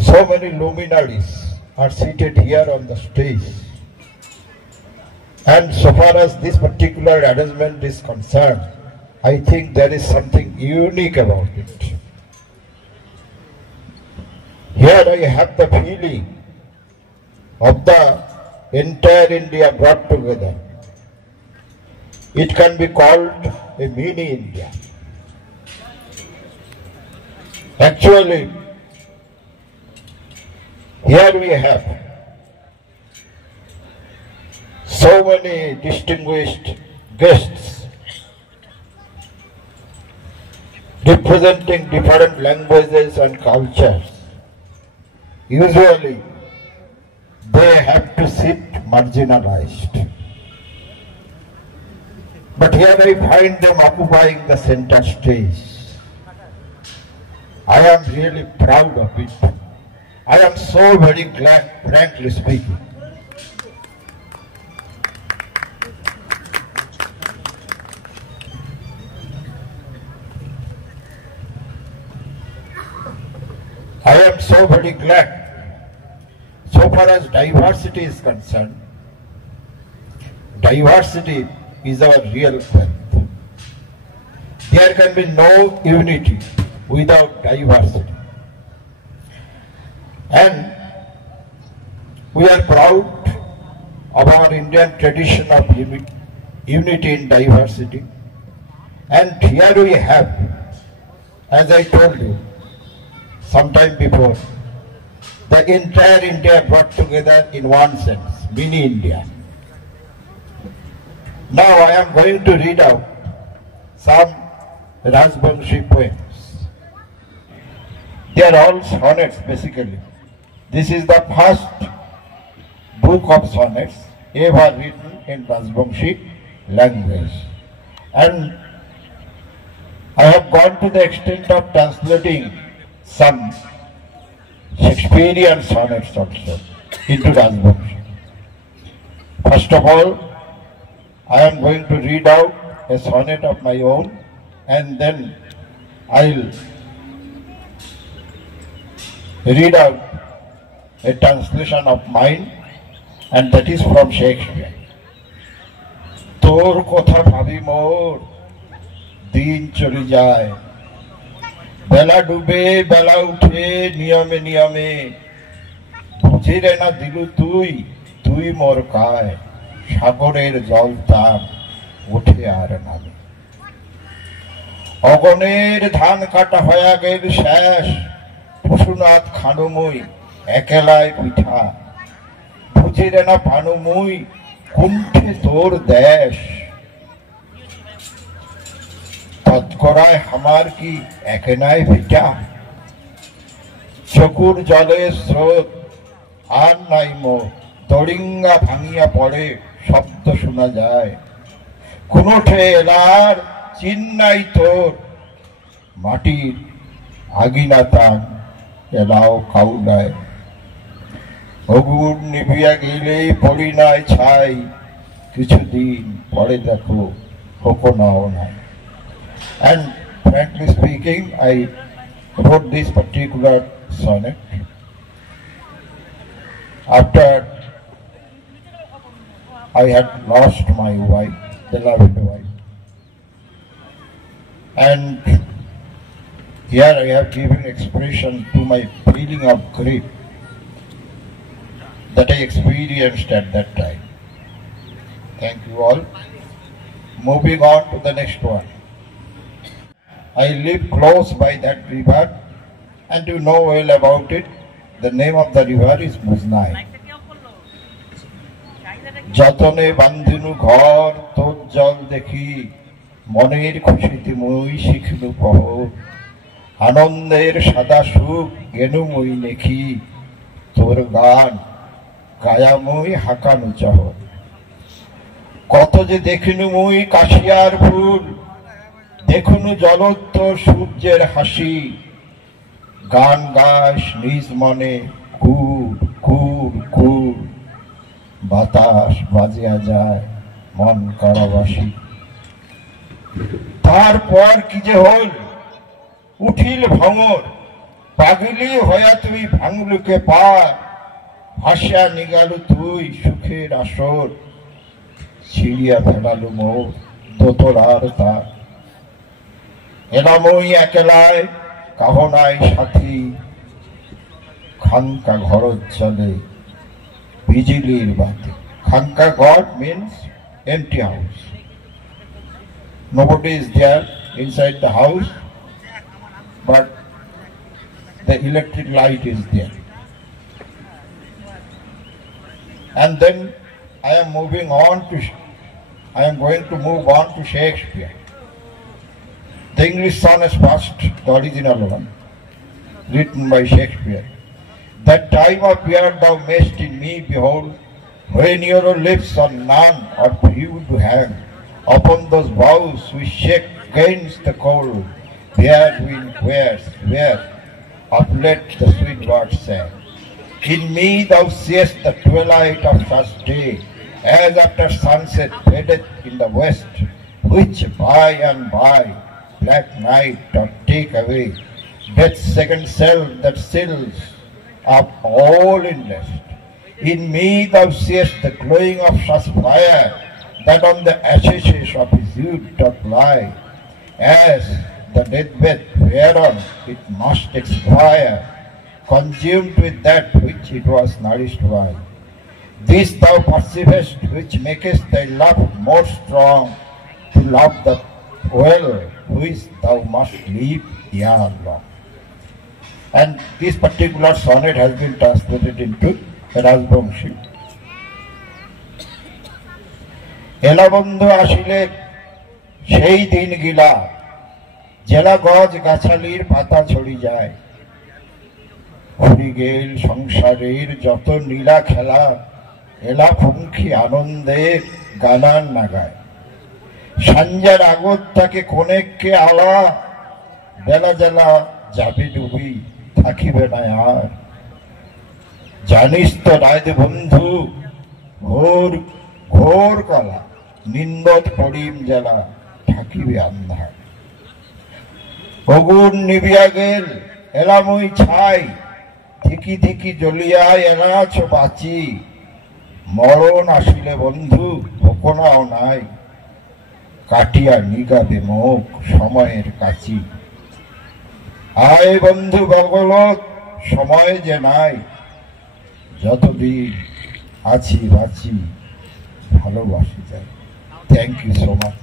So many luminaries are seated here on the stage. And so far as this particular arrangement is concerned, I think there is something unique about it. Here I have the feeling of the entire India brought together. It can be called a mini India. Actually, here we have so many distinguished guests representing different languages and cultures. Usually, they have to sit marginalized. But here I find them occupying the center stage. I am really proud of it. I am so very glad, frankly speaking. I am so very glad. So far as diversity is concerned, diversity is our real wealth. There can be no unity without diversity. And we are proud of our Indian tradition of unity in diversity. And here we have, as I told you sometime before, the entire India brought together in one sense, mini India. Now I am going to read out some Rajbangshi poems. They are all sonnets basically. This is the first book of sonnets ever written in Rajbangshi language. And I have gone to the extent of translating some Shakespearean sonnets also into Rajbangshi. First of all, I am going to read out a sonnet of my own, and then I'll read out a translation of mine, and that is from Shakespeare. Tor kotha bhabi mor din chole jay, bela dube bela uthe niyame niyame, bujhire na dilu tui mor kaye, সাগরের জল তার উঠে আর নামে, অগণের ধান কাটা হয়ে গেল শেষ, পশুনাথ খানুমুই একেলায় পিঠা, বুঝিরে না পানুমুই কুণ্ঠে তোর দেশ, তৎকরায় হামার কি একেনায় ভিটা, চকুর জলে স্রোত আর নাই মোর, দড়িঙ্গা ভাঙিয়া পড়ে শব্দ শোনা যায়, কুনোঠে এলার চিন্নাই তোর, মাটির আগিনা তান এলাও কাউলায়, অগুন নিভিয়া গেলেই পড়ি নাই ছাই, কিছুদিন পরে দেখো হোকো নাও নাই। And frankly speaking, I wrote this particular sonnet after I had lost my wife, beloved wife. And here I have given expression to my feeling of grief that I experienced at that time. Thank you all. Moving on to the next one. I live close by that river, and you know well about it. The name of the river is Muznai. যতনে বান্ধিনু ঘর তোর জল দেখি, মনের খুশিতে মই শিখনু পহর, আনন্দের সাদা সুখ গেনু মই নেখি, তোর গান গায়া মই হাকানু চহর, কত যে দেখিনু মই কাশিয়ার ফুল, দেখুনু জলোত্তর সূর্যের হাসি, গান গাস নিজ মনে কুর কুর কুর, বাতাস বাজিয়া যায় মন কারাবাসী। তারপর কি যে হল, উঠিল ভঙর পাগলি হইয়া তুই ভাঙলুকে পার, ভাসিয়া নিগালু তুই সুখের আসর, ছিড়িয়া ফেলালু মোর দোতলার তার। এলামই একেলায় কাহ নাই সাথী, খানকা ঘর চলে বিজলির বাতি। খানকা God means empty house. Nobody is there inside the house, but the electric light is there. And then I am going to move on to Shakespeare. The English sonnet first, the original one, written by Shakespeare. That time of year thou mayst in me behold, when your lips are none or few to hang, upon those boughs we shake against the cold, where wind wears, where of late the sweet birds sang. In me thou seest the twilight of such day, as after sunset fadeth in the west, which by and by black night doth take away, death's second self that seals up all in rest. In me thou seest the glowing of such fire, that on the ashes of his youth doth lie, as the deathbed whereon it must expire, consumed with that which it was nourished by. This thou perceivest, which makest thy love more strong, to love the well which thou must live ere long. And this particular sonnet has been translated into Rajbangshi. এলা বন্ধু আসিলে সেই দিন গিলা, জেলা গজ গাছালির পাতা ছড়ি যায়। ঘুরি গেল সংসারের যত নীলা খেলা, এলা পঙ্খী আনন্দের গানার নাগায়। সঞ্জার আগত তাকে কোনেককে আলা, বেলা জেলা যাবে ডুবি থাকিবে না আর। জানিস তো রায় বন্ধু ঘোর ঘোর কলা, নিন্দত পড়িম জেলা থাকিবে আন্ধার। অগুন নিবিয়া গেল এলামই ছাই, ধিকি ধিকি জ্বলিয়া এলাছ বাঁচি। মরণ আসিলে বন্ধু ভোকনাও নাই, কাটিয়া নিগাবে মুখ সময়ের কাছি। আয় বন্ধু বগলত সময় যে নাই, যতদিন আছি বাঁচি ভালোবাসি যাই। Thank you so much.